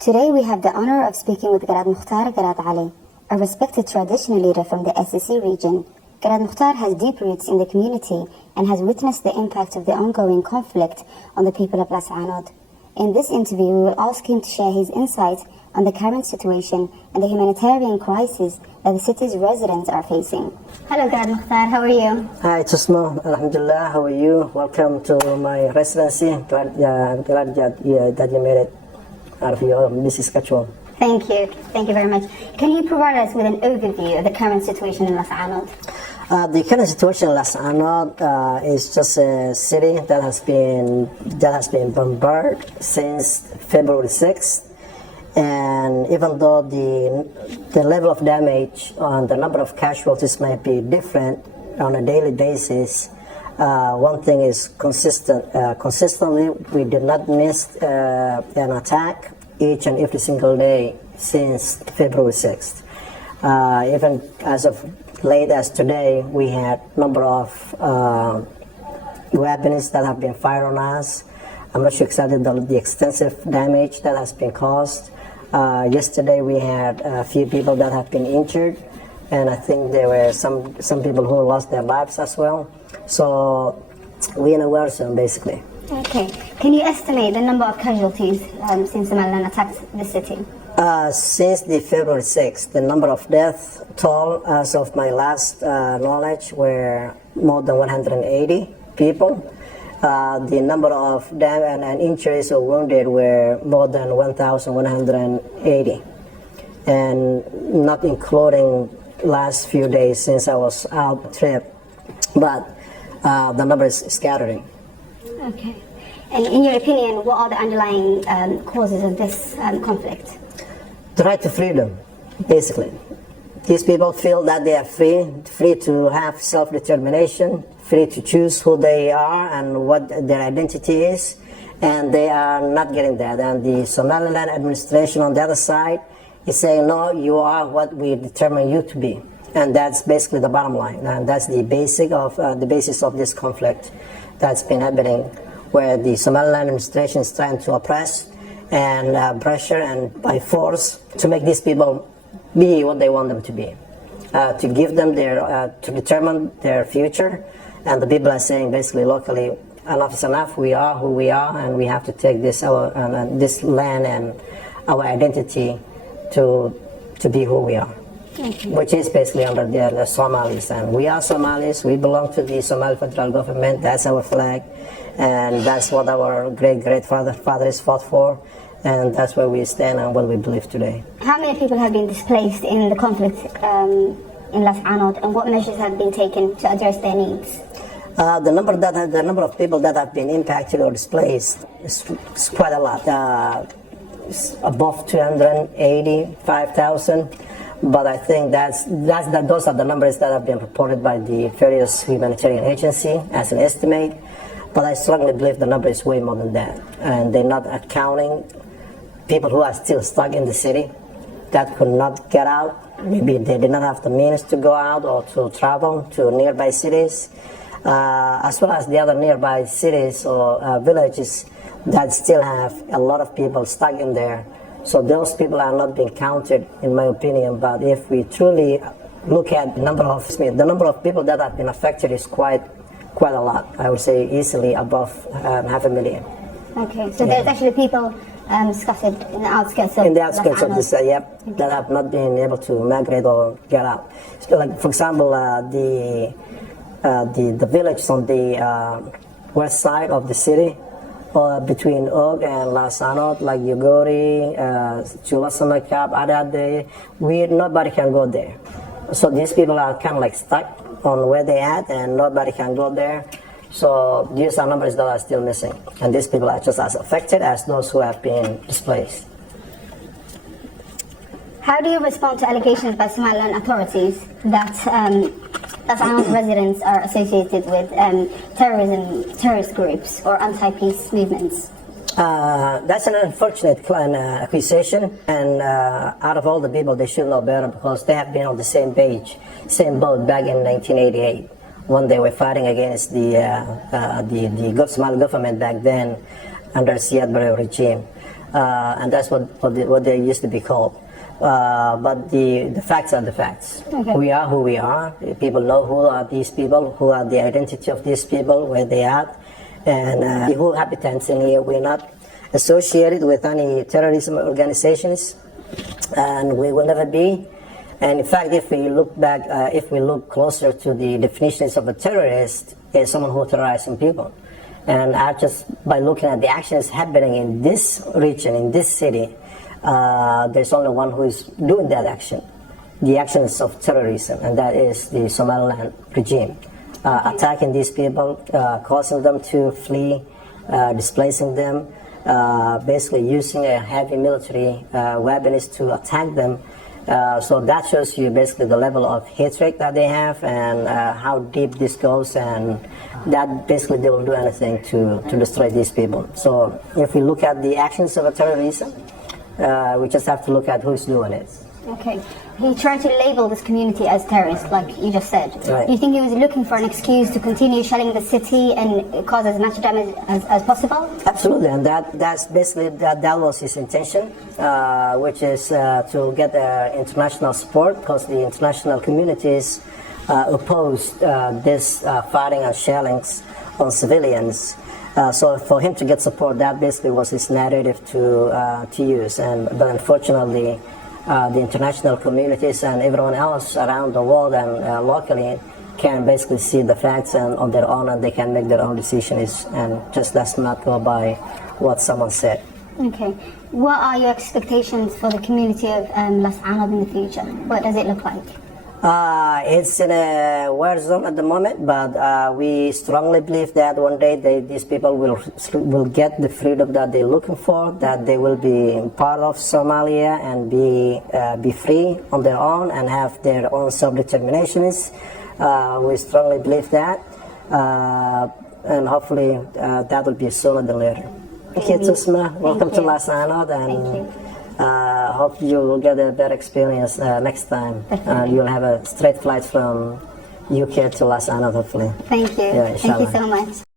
Today we have the honor of speaking with Garaad Mukhtaar Garaad Ali, a respected traditional leader from the SSC region. Garaad Mukhtaar has deep roots in the community and has witnessed the impact of the ongoing conflict on the people of Ras Anod. In this interview, we will ask him to share his insight on the current situation and the humanitarian crisis that the city's residents are facing. Hello, Garaad Mukhtaar, how are you? Hi, Tusmo. Alhamdulillah, how are you? Welcome to my residency. Glad that you made it out of your busy schedule. Thank you. Thank you very much. Can you provide us with an overview of the current situation in Ras Anod? The current situation in Ras Anod is just a city that has been bombarded since February 6th. And even though the level of damage and the number of casualties might be different on a daily basis, one thing is consistent. Consistently, we did not miss an attack each and every single day since February 6th. Even as of late as today, we had a number of weapons that have been fired on us. I'm not sure exactly the extensive damage that has been caused. Yesterday we had a few people that have been injured, and I think there were some people who lost their lives as well. So we're in a war zone, basically. Okay. Can you estimate the number of casualties since the Somaliland attacked the city? Since the February 6th, the number of death toll, as of my last knowledge, were more than 180 people. The number of damage and injuries or wounded were more than 1,180, and not including last few days since I was out trip, but the number is scattering. Okay. And in your opinion, what are the underlying causes of this conflict? The right to freedom, basically. These people feel that they are free to have self-determination, free to choose who they are and what their identity is, and they are not getting that. And the Somaliland administration on the other side is saying, no, you are what we determine you to be. And that's basically the bottom line, and that's the basis of this conflict that's been happening, where the Somaliland administration is trying to oppress and pressure and by force to make these people be what they want them to be, to give them to determine their future. And the people are saying basically locally, enough is enough, we are who we are, and we have to take this land and our identity to be who we are. Okay. Which is basically under the Somalis. And we are Somalis, we belong to the Somali federal government, that's our flag, and that's what our great-great-fathers fought for, and that's where we stand and what we believe today. How many people have been displaced in the conflict in Ras Anod, and what measures have been taken to address their needs? The number of people that have been impacted or displaced is quite a lot. It's above 285,000. But I think those are the numbers that have been reported by the various humanitarian agencies as an estimate. But I strongly believe the number is way more than that. And they're not accounting people who are still stuck in the city that could not get out. Maybe they did not have the means to go out or to travel to nearby cities, as well as the other nearby cities or villages that still have a lot of people stuck in there. So those people are not being counted, in my opinion. But if we truly look at the number of people that have been affected is quite a lot. I would say easily above 500,000. Okay, so there's actually people scattered in the outskirts of this, that have not been able to migrate or get out. So like, for example, the village on the west side of the city, between Og and Ras Anod, like Yugori, Chulasamakab, Adade, nobody can go there. So these people are kind of like stuck on where they at, and nobody can go there. So these are numbers that are still missing, and these people are just as affected as those who have been displaced. How do you respond to allegations by Somaliland authorities that Ras Anod residents are associated with terrorist groups or anti-peace movements? That's an unfortunate accusation, and out of all the people, they should know better, because they have been on the same page, same boat back in 1988 when they were fighting against the Somali government back then under Siad Barre regime. and that's what they used to be called. But the facts are the facts. Okay. We are who we are. People know who are these people, who are the identity of these people, where they are. And the whole habitants in here, we're not associated with any terrorism organizations, and we will never be. And in fact, if we look back, if we look closer to the definitions of a terrorist, is someone who terrorizes some people. And just by looking at the actions happening in this region, in this city, there's only one who is doing that action, the actions of terrorism, and that is the Somaliland regime. Attacking these people, causing them to flee, displacing them, basically using a heavy military weapons to attack them. So that shows you basically the level of hatred that they have and how deep this goes, and that basically they will do anything to destroy these people. So if we look at the actions of a terrorism, we just have to look at who's doing it. Okay. He tried to label this community as terrorist, like you just said. Right. Do you think he was looking for an excuse to continue shelling the city and cause as much damage as possible? Absolutely, and that's basically that was his intention, which is to get international support, because the international communities opposed this firing and shellings on civilians. So for him to get support, that basically was his narrative to use. But unfortunately, the international communities and everyone else around the world and locally can basically see the facts and on their own, and they can make their own decisions, and just let's not go by what someone said. Okay. What are your expectations for the community of Las Anod in the future? What does it look like? It's in a war zone at the moment, but we strongly believe that one day these people will get the freedom that they're looking for, that they will be part of Somalia and be free on their own and have their own self-determinations. We strongly believe that, and hopefully that will be sooner than later. Thank you, Tusma. Welcome to Las Anod, and hope you will get a better experience next time. You'll have a straight flight from UK to Las Anod, hopefully. Thank you. Yeah, Thank you so much.